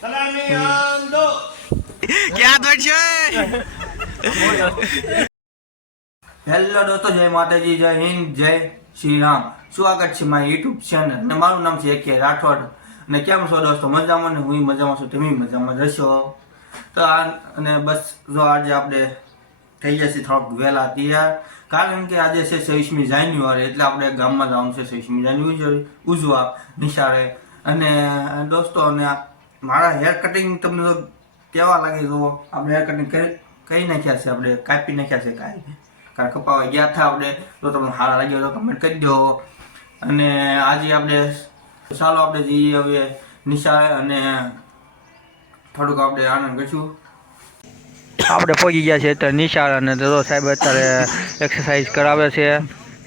સલામી આમ દો ક્યાં દોડશે હેલો દોસ્તો જય માતાજી જય હિન્દ જય શ્રી રામ સ્વાગત છે મારી યુટ્યુબ ચેનલ અને મારું નામ છે કે રાઠોડ. અને કેમ છો દોસ્તો? મજામાં ને હું મજામાં છું. તમે મજામાં રહેશો તો આ અને બસ જો આજે આપણે થઈ જશે થોડોક વહેલા તૈયાર. કારણ કે આજે છે છવ્વીસમી જાન્યુઆરી એટલે આપણે ગામમાં જવાનું છે છવ્વીસમી જાન્યુઆરી ઉજવા નિશાળે. અને દોસ્તો અને આ મારા હેર કટિંગ તમને તો કેવા લાગે તો આપણે હેર કટિંગ કરી નાખ્યા છે આપણે, કાપી નાખ્યા છે કાંઈ કારણ કપાવા ગયા હતા આપણે તો તમને સારા લાગ્યો તો કમેન્ટ કરી દો. અને આજે આપણે, ચાલો આપણે જઈએ હવે નિશાળે અને થોડુંક આપણે આનંદ કરીશું. આપણે પહોંચી ગયા છે અત્યારે નિશાળ અને દાદો સાહેબ અત્યારે એક્સરસાઇઝ કરાવે છે.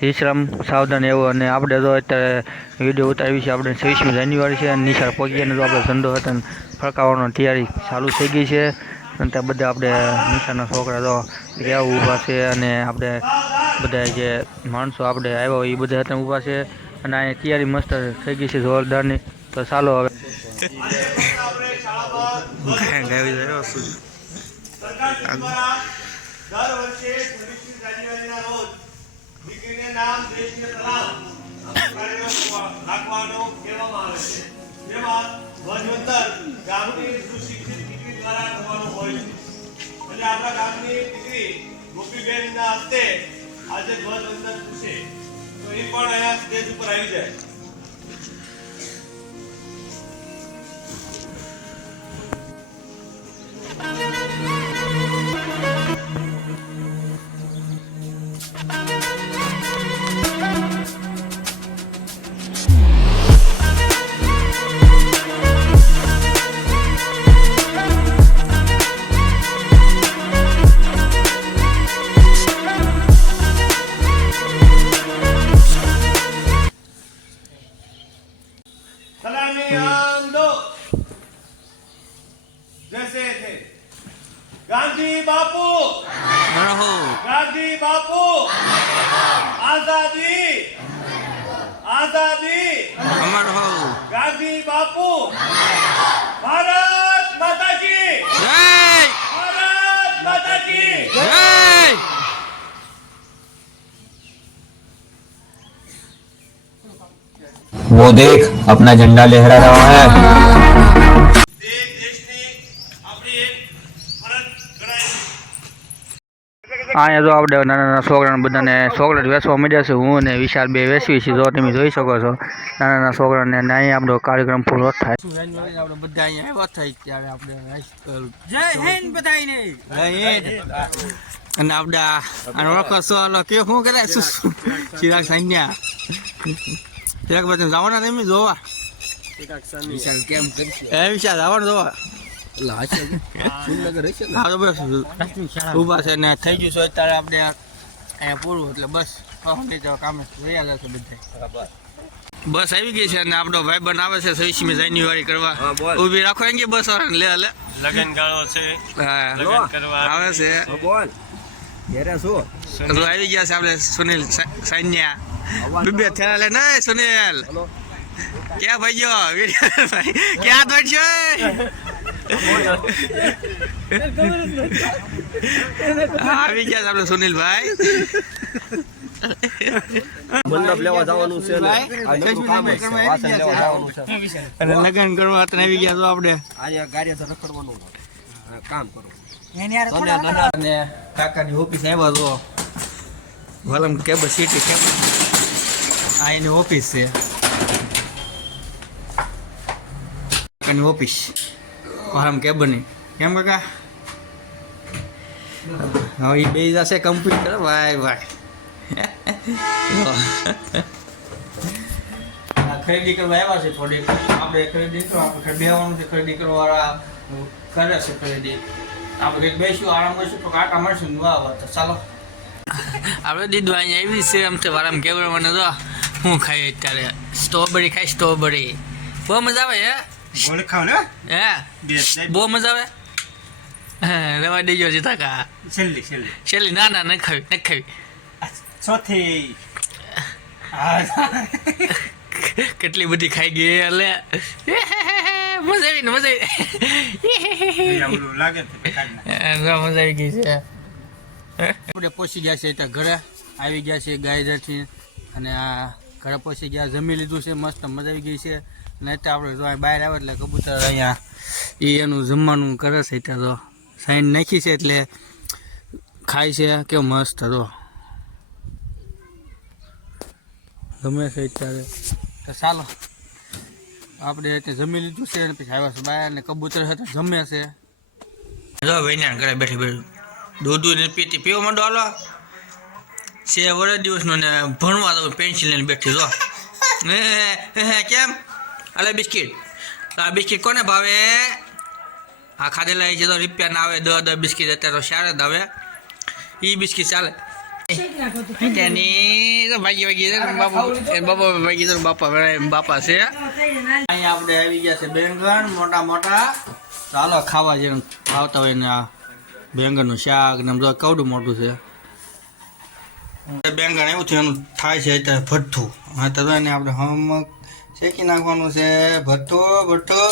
વિશ્રામ સાવધાન એવું અને આપણે તો અત્યારે વીડિયો ઉતારવી છે, આપણે છવ્વીસમી જાન્યુઆરી છે, અને નિશાળ પહોંચી તો આપણે ઝંડો હતા ફરકાવવાનો તૈયારી ચાલુ થઈ ગઈ છે. અને ત્યાં બધા આપણે નિશાળના છોકરા તો રહ્યા ઊભા છે અને આપણે બધા જે માણસો આપણે આવ્યા હોય એ બધા હતા ઊભા છે. અને અહીંયા તૈયારી મસ્ત થઈ ગઈ છે જોરદારની. તો ચાલો હવે. ગાવી રહ્યો છું. નામ દેશને કાર્યક્રમ રાખવાનો કહેવામાં આવે છે. જેમાં ધ્વજવંદન ગામની સુશિક્ષિત દીકરી દ્વારા થવાનું હોય છે. એટલે આપણા ગામની દીકરી ગોપીબેનના હસ્તે આજે ધ્વજવંતન થશે. તો એ પણ અહીંયા સ્ટેજ ઉપર આવી જાય. आज़ादी। आज़ादी। अमर हो। गांधी बापू। भारत माता की। भारत माता की। वो देख अपना झंडा लहरा रहा है। અહીંયા જો આપણે નાના નાના છોકરાને બધાને ચોકલેટ વેચવા મળ્યા છે હું અને વિશાલ બે વેચવી છે જો તમે જોઈ શકો છો. નાના નાના છોકરાને અહીંયા આપણો કાર્યક્રમ પૂરો થાય. આપણે બધા અહીંયા આવ્યા થાય ત્યારે આપણે જય હિન્દ બધાને જય હિન્દ. અને આપણે આનો ઓળખો છો કે શું કરે ચિરાગ સાંજ્યા. ચિરાગ બધા જવાના તમે જોવા. વિશાલ કેમ? એ વિશાલ આવવાનું જોવા. બસ છે ને થઈ ગયું છે અત્યારે આપણે અહીંયા પૂરું એટલે બસ કામે રહ્યા જશે બધા બસ આવી ગઈ છે અને આપણો ભાઈ બન આવે છે છવ્વીસમી જાન્યુઆરી કરવા. ઊભી રાખો એમ કે બસ વાળાને લે લે. લગન ગાળો છે. હા. લગન કરવા. આવે છે. આવી ગયા છે આપણે સુનિલ સૈન્યા. બીબે થેલા લે નહીં સુનિલ. ક્યાં ભાઈ ગયો? ક્યાં ભાઈ. ક્યાં દોડશે આવી ગયા આપણે સુનિલભાઈ. મંડપ લેવા જવાનું છે અને લગ્ન કરવા આવી ગયા તો આપણે. અહીંયા ગાડી તો રખડવાનું કામ કરો કાકાની ઓફિસ આવ્યા તો વલમ કેબલ સિટી કેબલ. આ એની ઓફિસ છે. કાકાની ઓફિસ. વલમ કેબલની કેમ કાકા? હવે એ બે જશે કમ્પ્યુટર ભાઈ ભાઈ ખરીદી કરવા આવ્યા છે થોડીક. આપણે ખરીદી કરવા આપણે બેવાનું છે ખરીદી કરવાવાળા. કરે છે ખરીદી. આપણે કંઈક બેસીશું આરામ કરીશું તો કાકા મળશું ને વાહ વાહ તો ચાલો. આપણે દીધું અહીંયા આવી છે આમ તો વારામ કેવળ મને તો હું ખાઈ અત્યારે સ્ટ્રોબેરી ખાઈ સ્ટ્રોબેરી બહુ મજા આવે હે? બોલ ખાવ લે હે બહુ મજા આવે? રવા દેજો જીતા કા. છેલ્લી છેલ્લી. છેલ્લી ના ના ન ખાવી ન ખાવી ચોથી કેટલી બધી ખાઈ ગઈ એટલે મજા આવી ને મજા લાગે મજા આવી ગઈ છે. આપણે પહોંચી ગયા છે ત્યાં ઘરે આવી ગયા છે ગાયરથી. અને આ ઘરે પહોંચી ગયા જમી લીધું છે મસ્ત મજા આવી ગઈ છે. અને તો આપણે જો બહાર આવે એટલે કબૂતર અહીંયા એનું જમવાનું કરે છે ત્યાં તો. સાઈન નાખી છે એટલે ખાય છે. કેવું મસ્ત હતો. ગમે છે અત્યારે. તો ચાલો. આપણે જમી લીધું છે પછી આવ્યા છે બહાર અને કબૂતર હતા જમે છે. જો વૈનાન કરે બેઠી બેઠું દૂધ ને પીતી. પીવો માંડો હાલો. છે વર્ષ દિવસનો ને ભણવા તો પેન્સિલ લઈને બેઠી જો. કેમ? અલે બિસ્કિટ. આ બિસ્કિટ કોને ભાવે? આ ખાધેલા છે તો રૂપિયા ના આવે દ દસ બિસ્કિટ અત્યારે તો શારે જ આવે. એ બિસ્કિટ ચાલે. તેની તો ભાગી ભાગી છે બાપા. એ બાપા ભાગી છે બાપા છે. અહીંયા આપણે આવી ગયા છે બેંગણ, મોટા મોટા. ચાલો ખાવા જેમ ખાવતા હોય ને આ બેંગણનું શાક ને જો કવડું મોટું છે. બેંગણ એવું થયું, એનું થાય છે અત્યારે ભઠ્ઠું. હા આપણે હમ શેકી નાખવાનું છે? ભઠ્ઠો ભઠ્ઠો.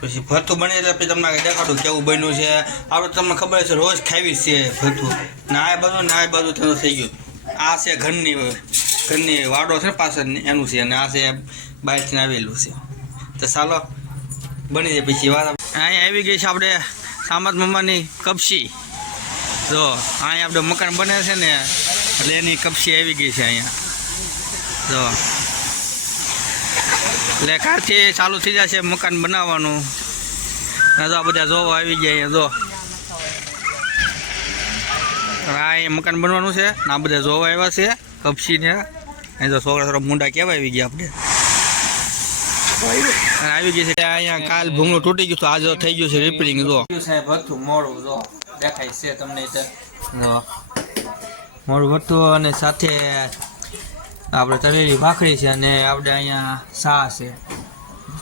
પછી ભરતું બને એટલે પછી તમને દેખાડું કેવું બન્યું છે. આપણે તમને ખબર છે, રોજ ખાવી છે ભથ્થું નાય બાજુ નાય બાજુ થતું થઈ ગયું. આ છે ઘરની ઘરની વાડો છે ને પાછળ, એનું છે અને આ છે બહારથી આવેલું છે. તો ચાલો, બની જાય પછી વાત. અહીંયા આવી ગઈ છે આપણે સામત મમ્માની કપસી. જો અહીંયા આપણે મકાન બને છે ને, એટલે એની કપસી આવી ગઈ છે અહીંયા. જો. એટલે કાલથી ચાલુ થઈ જશે મકાન બનાવવાનું. જો આ બધા જોવા આવી ગયા અહીંયા જો. આ અહીંયા મકાન બનવાનું છે. ને આ બધા જોવા આવ્યા છે કપસીને અહીં તો છોકરા થોડા મુંડા કેવા આવી ગયા આપણે. આવી ગઈ છે અહીંયા કાલ ભૂંગળું તૂટી ગયું તો આજે થઈ ગયું છે રિપેરિંગ જો. સાહેબ હતું મોડું જો. દેખાય છે તમને મોડું હતું અને સાથે આપણે તળેલી ભાખરી છે અને આપણે અહીંયા શા છે.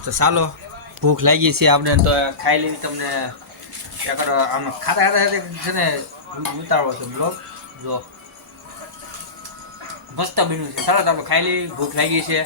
તો ચાલો, ભૂખ લાગી છે આપણે તો ખાઈ લેવી તમને. આમ ખાતા ખાતા છે ને ઉતારવો છે બ્લોક જો. મસ્ત બન્યું છે. ચાલો આપણે ખાઈ લેવી, ભૂખ લાગી છે.